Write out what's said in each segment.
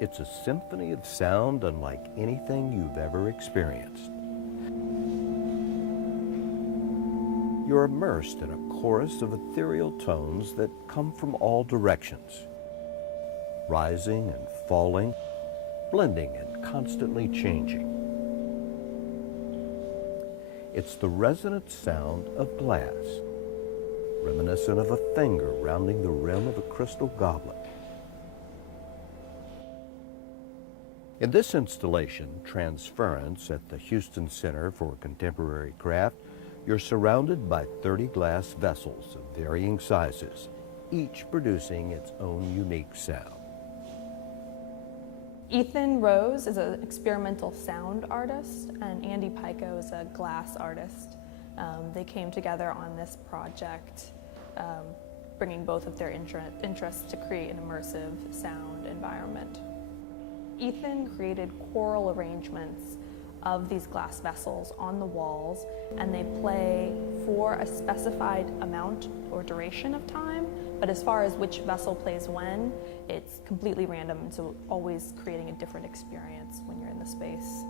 It's a symphony of sound unlike anything you've ever experienced. You're immersed in a chorus of ethereal tones that come from all directions, rising and falling, blending and constantly changing. It's the resonant sound of glass, reminiscent of a finger rounding the rim of a crystal goblet. In this installation, Transference at the Houston Center for Contemporary Craft, you're surrounded by 30 glass vessels of varying sizes, each producing its own unique sound. Ethan Rose is an experimental sound artist, and Andy Pico is a glass artist. They came together on this project, bringing both of their interests to create an immersive sound environment. Ethan created choral arrangements of these glass vessels on the walls, and they play for a specified amount or duration of time, but as far as which vessel plays when, it's completely random, so always creating a different experience when you're in the space.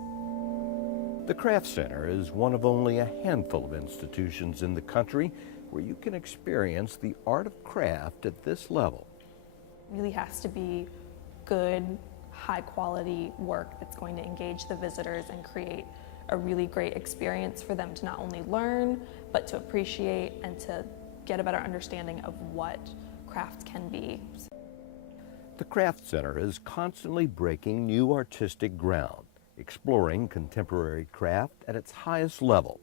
The Craft Center is one of only a handful of institutions in the country where you can experience the art of craft at this level. It really has to be good, high quality work that's going to engage the visitors and create a really great experience for them to not only learn, but to appreciate and to get a better understanding of what craft can be. The Craft Center is constantly breaking new artistic ground, exploring contemporary craft at its highest level.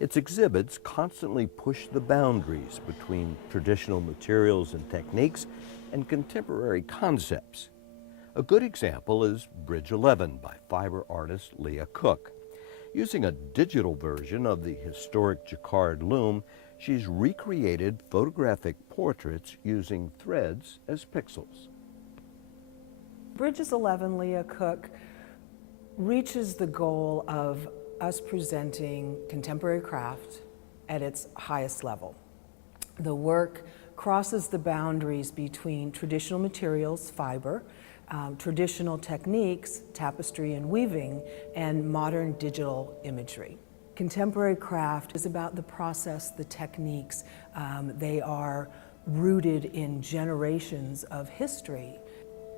Its exhibits constantly push the boundaries between traditional materials and techniques and contemporary concepts. A good example is Bridge 11 by fiber artist Leah Cook. Using a digital version of the historic Jacquard loom, she's recreated photographic portraits using threads as pixels. Bridges 11, Leah Cook, reaches the goal of us presenting contemporary craft at its highest level. The work crosses the boundaries between traditional materials, fiber, traditional techniques, tapestry and weaving, and modern digital imagery. Contemporary craft is about the process, the techniques. They are rooted in generations of history.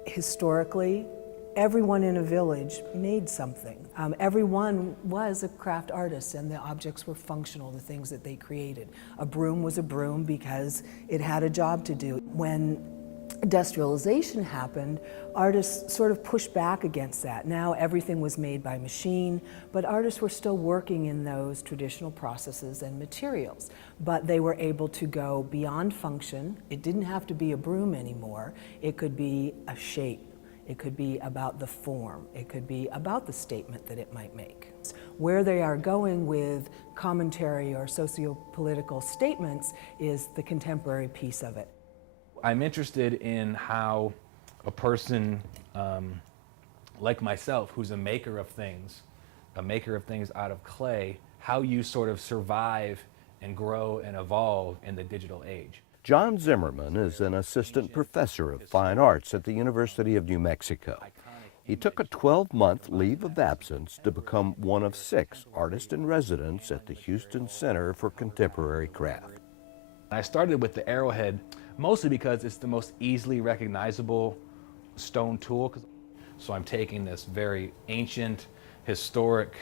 Historically, everyone in a village made something. Everyone was a craft artist, and the objects were functional, the things that they created. A broom was a broom because it had a job to do. When industrialization happened, artists sort of pushed back against that. Now everything was made by machine, but artists were still working in those traditional processes and materials. But they were able to go beyond function. It didn't have to be a broom anymore. It could be a shape. It could be about the form. It could be about the statement that it might make. Where they are going with commentary or socio-political statements is the contemporary piece of it. I'm interested in how a person like myself, who's a maker of things out of clay, how you sort of survive and grow and evolve in the digital age. John Zimmerman is an assistant professor of fine arts at the University of New Mexico. He took a 12-month leave of absence to become one of 6 artists-in-residence at the Houston Center for Contemporary Craft. I started with the arrowhead mostly because it's the most easily recognizable stone tool. So I'm taking this very ancient, historic,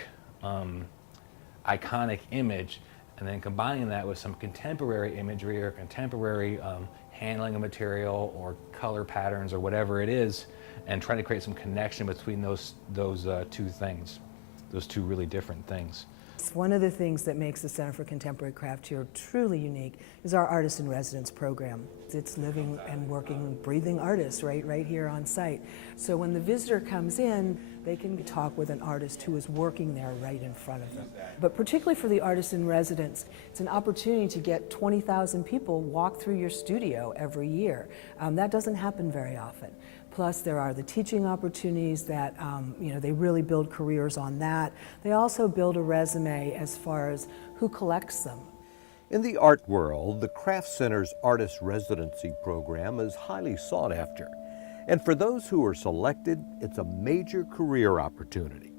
iconic image and then combining that with some contemporary imagery or contemporary handling of material or color patterns or whatever it is, and trying to create some connection between those two things, those two really different things. One of the things that makes the Center for Contemporary Craft here truly unique is our Artist in Residence program. It's living and working, breathing artists right here on site. So when the visitor comes in, they can talk with an artist who is working there right in front of them. But particularly for the Artist in Residence, it's an opportunity to get 20,000 people walk through your studio every year. That doesn't happen very often. Plus, there are the teaching opportunities that, they really build careers on that. They also build a resume as far as who collects them. In the art world, the Craft Center's Artist Residency program is highly sought after. And for those who are selected, it's a major career opportunity.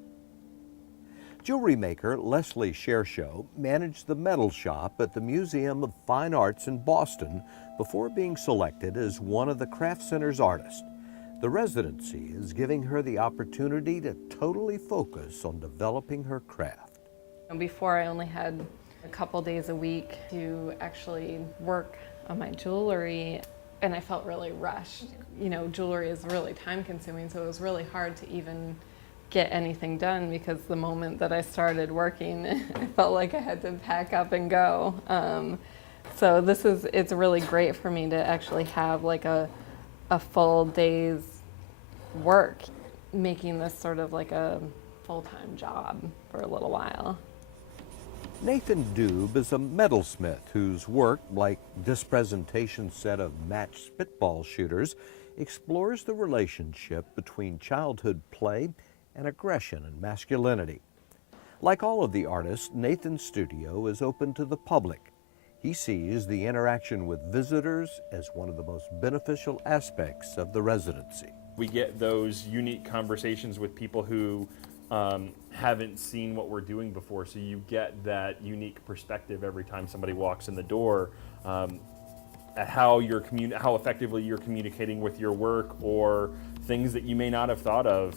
Jewelry maker Leslie Shershow managed the metal shop at the Museum of Fine Arts in Boston before being selected as one of the Craft Center's artists. The residency is giving her the opportunity to totally focus on developing her craft. Before, I only had a couple days a week to actually work on my jewelry, and I felt really rushed. You know, jewelry is really time consuming, so it was really hard to even get anything done, because the moment that I started working, I felt like I had to pack up and go. So it's really great for me to actually have like a full day's work, making this sort of like a full-time job for a little while. Nathan Dube is a metalsmith whose work, like this presentation set of matched spitball shooters, explores the relationship between childhood play and aggression and masculinity. Like all of the artists, Nathan's studio is open to the public. He sees the interaction with visitors as one of the most beneficial aspects of the residency. We get those unique conversations with people who haven't seen what we're doing before, so you get that unique perspective every time somebody walks in the door at how effectively you're communicating with your work, or things that you may not have thought of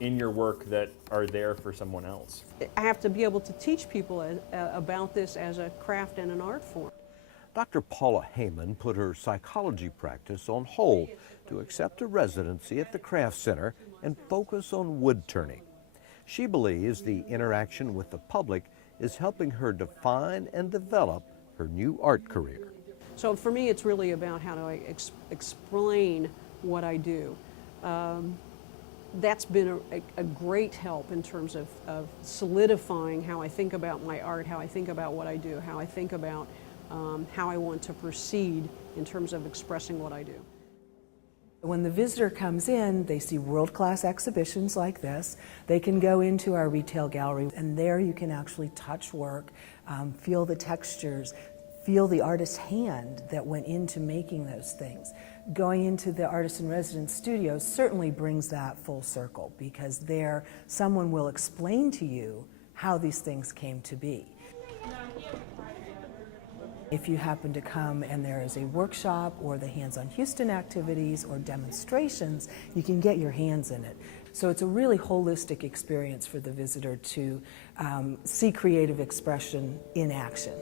in your work that are there for someone else. I have to be able to teach people about this as a craft and an art form. Dr. Paula Heyman put her psychology practice on hold to accept a residency at the Craft Center and focus on wood turning. She believes the interaction with the public is helping her define and develop her new art career. So for me, it's really about how do I explain what I do. That's been a great help in terms of solidifying how I think about my art, how I think about what I do, how I think about how I want to proceed in terms of expressing what I do. When the visitor comes in, they see world-class exhibitions like this. They can go into our retail gallery, and there you can actually touch work, feel the textures, feel the artist's hand that went into making those things. Going into the artist in residence studio certainly brings that full circle, because there someone will explain to you how these things came to be. If you happen to come and there is a workshop or the Hands-on Houston activities or demonstrations, you can get your hands in it. So it's a really holistic experience for the visitor to see creative expression in action.